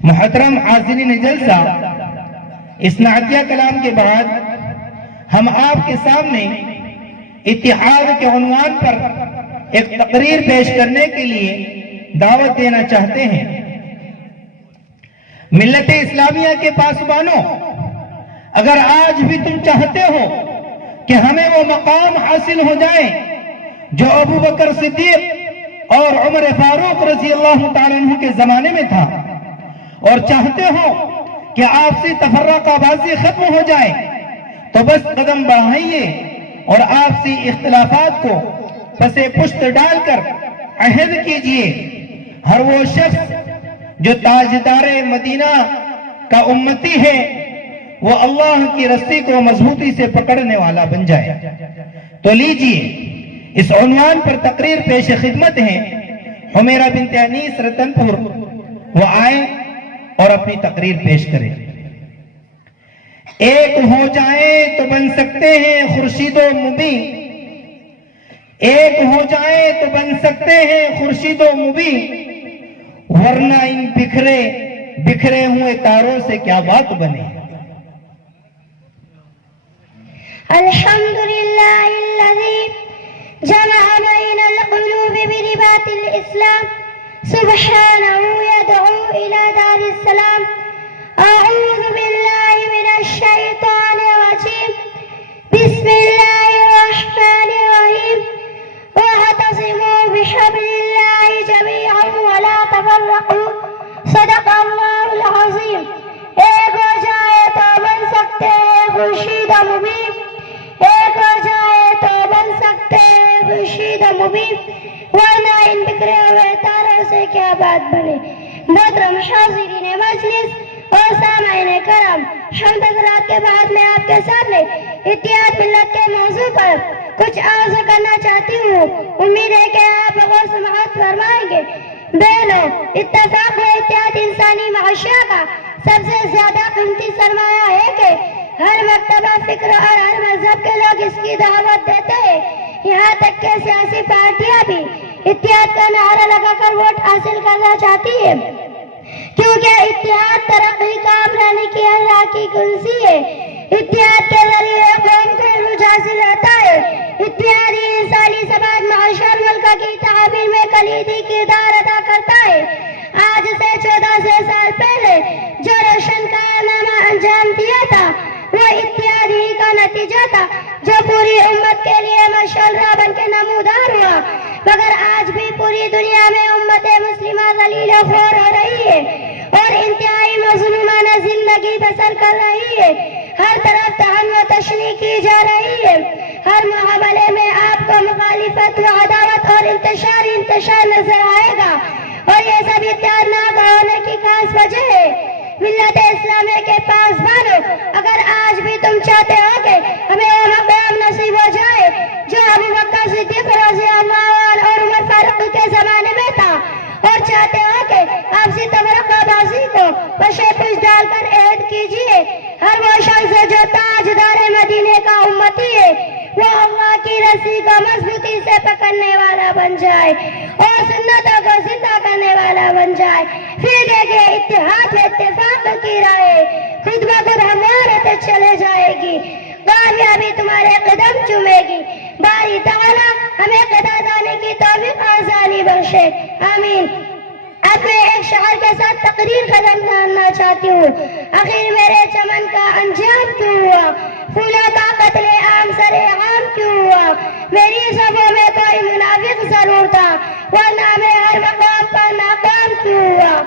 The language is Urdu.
محترم حاضرین جلسہ، اس نعتیہ کلام کے بعد ہم آپ کے سامنے اتحاد کے عنوان پر ایک تقریر پیش کرنے کے لیے دعوت دینا چاہتے ہیں۔ ملت اسلامیہ کے پاسبانوں، اگر آج بھی تم چاہتے ہو کہ ہمیں وہ مقام حاصل ہو جائے جو ابو بکر صدیق اور عمر فاروق رضی اللہ تعالیٰ عنہ کے زمانے میں تھا، اور چاہتے ہو کہ آپسی تفرقہ بازی ختم ہو جائے، تو بس قدم بڑھائیے اور آپسی اختلافات کو پس پشت ڈال کر عہد کیجئے۔ ہر وہ شخص جو تاجدار مدینہ کا امتی ہے وہ اللہ کی رسی کو مضبوطی سے پکڑنے والا بن جائے۔ تو لیجئے، اس عنوان پر تقریر پیش خدمت ہیں حمیرہ بنت انیس رتن پور، وہ آئے اور اپنی تقریر پیش کریں۔ ایک ہو جائیں تو بن سکتے ہیں خورشید و مبیں، ایک ہو جائیں تو بن سکتے ہیں خورشید و مبیں، ورنہ ان بکھرے ہوئے تاروں سے کیا بات بنے۔ الحمدللہ الذی جمع بین القلوب برباط الاسلام، سبحانہ یدعو الی دار السلام۔ اعوذ باللہ من الشیطان الرجیم، بسم اللہ الرحمن الرحیم۔ واعتصموا بحبل اللہ جميعا ولا تفرقوا، صدق اللہ العظیم۔ ایک ہو جائے تو بن سکتے ہیں خورشید مبین، ایک ہو جائے تو بن سکتے ہیں خورشید مبین، ورنہ ان بکھرے ہوئے تاروں سے کیا بات بنے۔ محترم حاضرین مجلس اور سامعین کرام، حمد صلوات کے بعد میں آپ کے سامنے اتحاد ملت کے موضوع پر کچھ عرض کرنا چاہتی ہوں۔ امید ہے کہ آپ غور و سماعت فرمائیں گے۔ بہنوں، اتفاق و اتحاد انسانی معاشرہ کا سب سے زیادہ قیمتی سرمایہ ہے کہ ہر مرتبہ فکر اور ہر مذہب کے لوگ اس کی دعوت دیتے ہیں، یہاں تک کہ سیاسی پارٹیاں بھی اتحاد کا نعرہ لگا کر ووٹ حاصل کرنا چاہتی ہیں، کیونکہ اتحاد ترقی کامرانی کی اللہ کی کنزی ہے۔ اتحاد کے ذریعے قوم کو عروج حاصل ہوتا ہے۔ اتحادی انسانی سماج معاشرہ ملک کی تعمیر میں کلیدی کردار ادا کرتا ہے۔ آج سے 1400 سال پہلے جو روشن کارنامہ انجام دیا تھا وہ اتحاد ہی کا نتیجہ تھا، جو پوری امت کے لیے مشعل راہ بن کے نمودار ہوا۔ مگر آج بھی پوری دنیا میں امت مسلمہ ذلیل و خوار ہو رہی ہے اور انتہائی مظلومانہ زندگی بسر کر رہی ہے۔ ہر طرف طعن و تشنیع کی جا رہی ہے۔ ہر معاملے میں آپ کو مخالفت و عداوت اور انتشار نظر آئے گا، اور یہ سب اتحاد نہ ہونے کی خاص وجہ ہے۔ ملت اسلامیہ کے پاسبانوں، اگر آج بھی تم چاہتے ہو کہ ہمیں وہ مقام نصیب ہو جائے جو ابو بکر صدیق رضی اللہ عنہ اور عمر فاروق کے زمانے میں تھا، اور چاہتے ہو کہ آپسی تفرقہ بازی کو پشے پش ڈال کر عہد کیجئے، ہر وہ شخص جو تاجدار مدینے کا امتی ہے وہ اللہ کی رسی کو مضبوطی سے پکڑنے والا بن جائے اور سنتوں کو زندہ کرنے والا بن جائے۔ پھر دیکھیں اتحاد و اتفاق کی راہ خود بخود ہمارے چلے جائے گی، کامیابی تمہارے قدم چومے گی۔ باری تعالیٰ ہمیں قدر دانے کی توفیق آسانی بخشے، آمین۔ اب میں ایک شعر کے ساتھ تقریر ختم کرنا چاہتی ہوں۔ آخر میرے چمن کا انجام کیوں ہوا، پھولوں کا قتل عام سر عام کیوں ہوا، میری صفوں میں کوئی منافق ضرور تھا، ورنہ میں ہر مقام پر ناکام کیوں ہوا۔